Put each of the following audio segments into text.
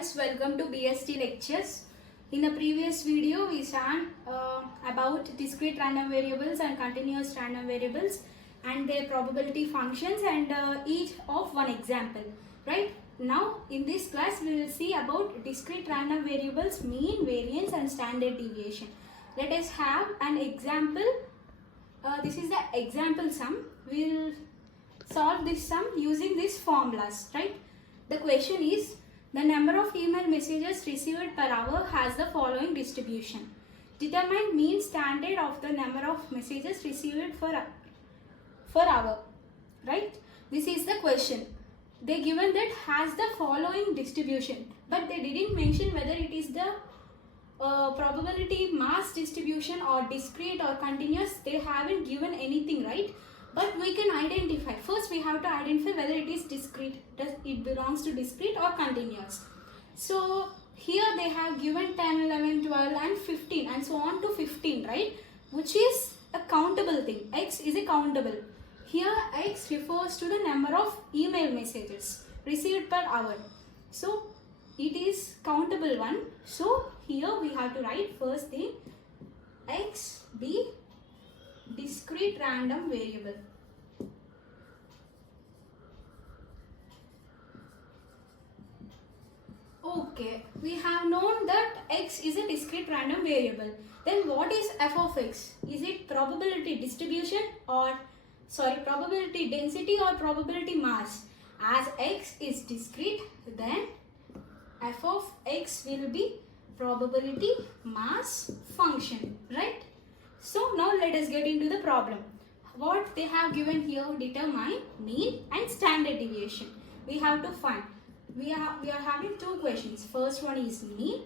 guys, welcome to BST lectures. In the previous video we learned about discrete random variables and continuous random variables and their probability functions and each of one example, right? Now in this class we will see about discrete random variables, mean, variance and standard deviation. Let us have an example. This is the example sum. We will solve this sum using these formulas, right? The question is, the number of email messages received per hour has the following distribution. Determine mean standard of the number of messages received per hour, right? This is the question. They given that has the following distribution, but they didn't mention whether it is the probability mass distribution or discrete or continuous. They haven't given anything, right? But we can identify. First we have to identify whether it is discrete, does it belongs to discrete or continuous. So here they have given 10, 11, 12 and 15 and so on to 15, right? Which is a countable thing. X is a countable. Here X refers to the number of email messages received per hour. So it is countable one. So here we have to write first thing X be discrete random variable. Okay, we have known that X is a discrete random variable. Then what is f of X? Is it probability distribution or probability density or probability mass? As X is discrete, then f of X will be probability mass function, right? So now let us get into the problem. What they have given here, determine mean and standard deviation. We have to find. We are having two questions. First one is mean,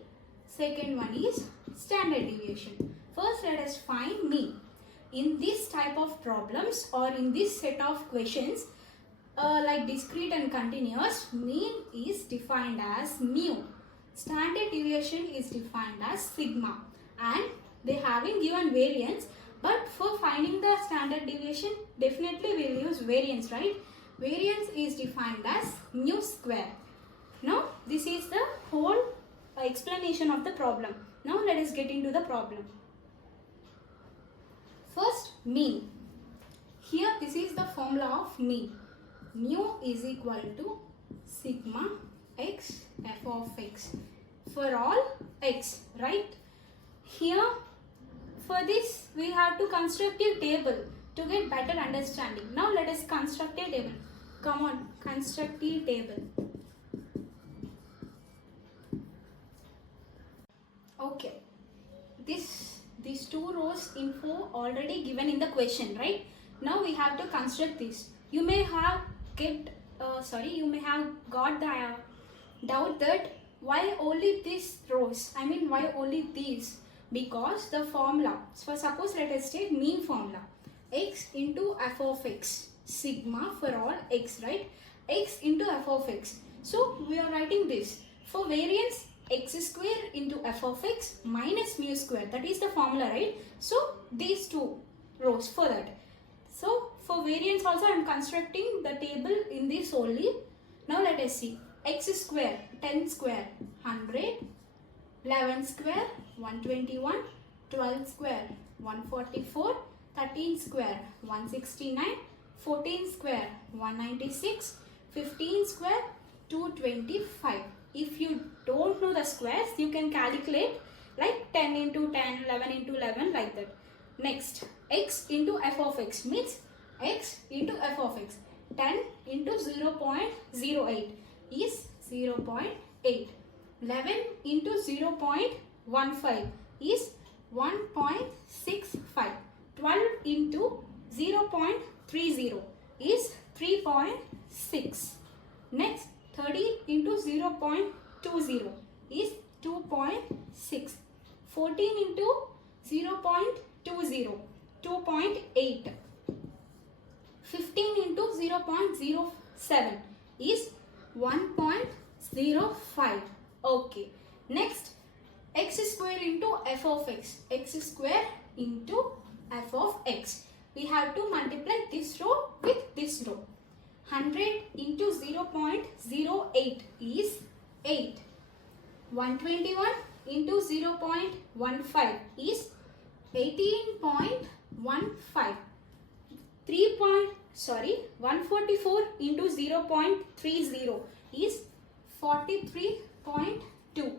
second one is standard deviation. First let us find mean. In this type of problems or in this set of questions like discrete and continuous, mean is defined as mu. Standard deviation is defined as sigma, and they haven't given variance, but for finding the standard deviation definitely we will use variance, right? Variance is defined as mu square. Now this is the whole explanation of the problem. Now let us get into the problem. First, mean. Here this is the formula of mean. Mu is equal to sigma x f of x for all x, right? Here for this we have to construct a table to get better understanding. Now let us construct a table. Come on, construct a table. Okay, these two rows info already given in the question, right? Now we have to construct this. You may have got the doubt that why only these rows? I mean, why only these? Because the formula, so suppose let us take mean formula, x into f of x, sigma for all x, right? X into f of x. So we are writing this. For variance, x square into f of x minus mu square, that is the formula, right? So these two rows for that. So for variance also I am constructing the table in this only. Now let us see. X square, 10 square, 100, 11 square, 121, 12 square, 144, 13 square, 169, 14 square, 196, 15 square, 225. If you don't know the squares, you can calculate like 10 into 10, 11 into 11 like that. Next, x into f of x means x into f of x. 10 into 0.08 is 0.8. 11 into 0.15 is 1.65. 12 into 0.30 is 3.6. Next, 30 into 0.20 is 2.6. 14 into 0.20, 2.8. 15 into 0.07 is 1.05. Okay. Next, x square into f of x. X square into f of x. We have to multiply this row with this row. 100 into 0.08 is 8. 121 into 0.15 is 18.15. 144 into 0.30 is 43.2.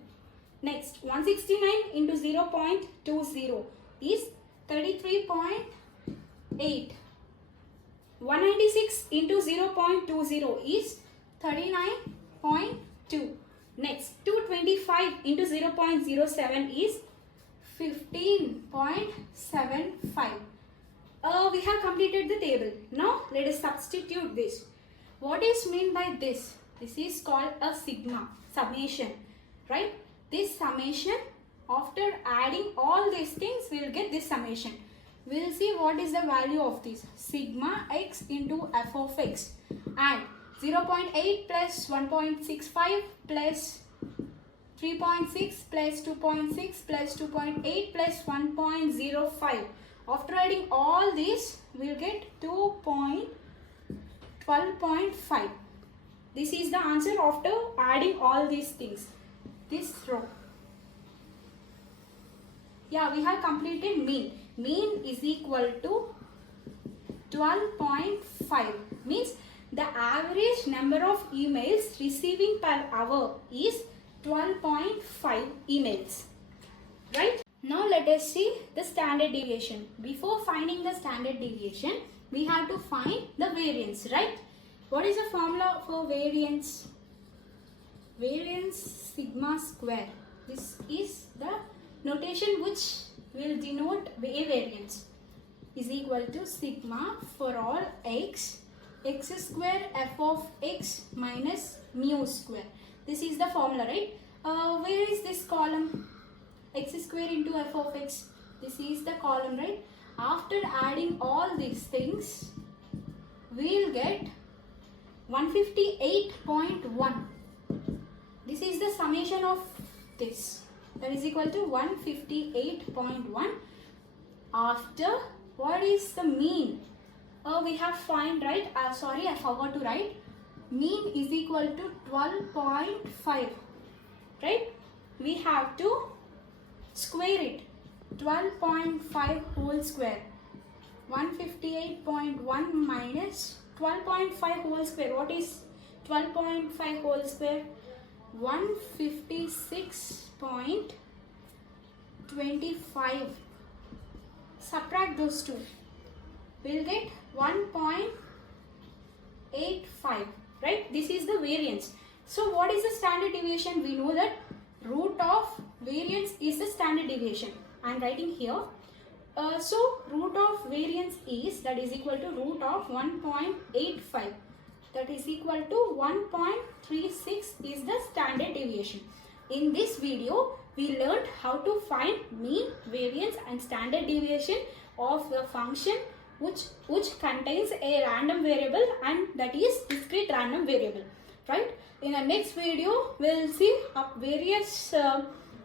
Next, 169 into 0.20 is 33.8. 196 into 0.20 is 39.2. Next, 225 into 0.07 is 15.75. We have completed the table. Now, let us substitute this. What is meant by this? This is called a sigma, summation, right? This summation, after adding all these things, we will get this summation. We will see what is the value of this. Sigma x into f of x, and 0.8 plus 1.65 plus 3.6 plus 2.6 plus 2.8 plus 1.05. After adding all this, we will get 12.5. This is the answer after adding all these things. This row. Yeah, we have completed mean. Mean is equal to 12.5. Means the average number of emails receiving per hour is 12.5 emails. Right? Now let us see the standard deviation. Before finding the standard deviation, we have to find the variance, right? What is the formula for variance? Variance sigma square. This is the notation which will denote variance, is equal to sigma for all x square f of x minus mu square. This is the formula, right? Where is this column? X square into f of x. This is the column, right? After adding all these things, we will get 158.1. This is the summation of this. That is equal to 158.1. After, what is the mean? We have find, right? Sorry, I forgot to write. Mean is equal to 12.5. Right? We have to square it. 12.5 whole square. 158.1 minus 12.5 whole square. What is 12.5 whole square? 156.25. Subtract those two. We'll get 1.85. Right? This is the variance. So what is the standard deviation? We know that root of variance is the standard deviation. I am writing here. So root of variance is, that is equal to root of 1.85. That is equal to 1.36 is the standard deviation. In this video, we learned how to find mean, variance and standard deviation of the function which contains a random variable, and that is discrete random variable. Right? In the next video, we will see various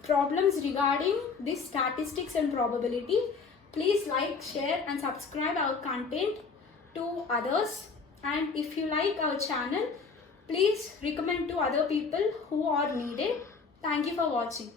problems regarding this statistics and probability. Please like, share and subscribe our content to others. And if you like our channel, please recommend to other people who are needed. Thank you for watching.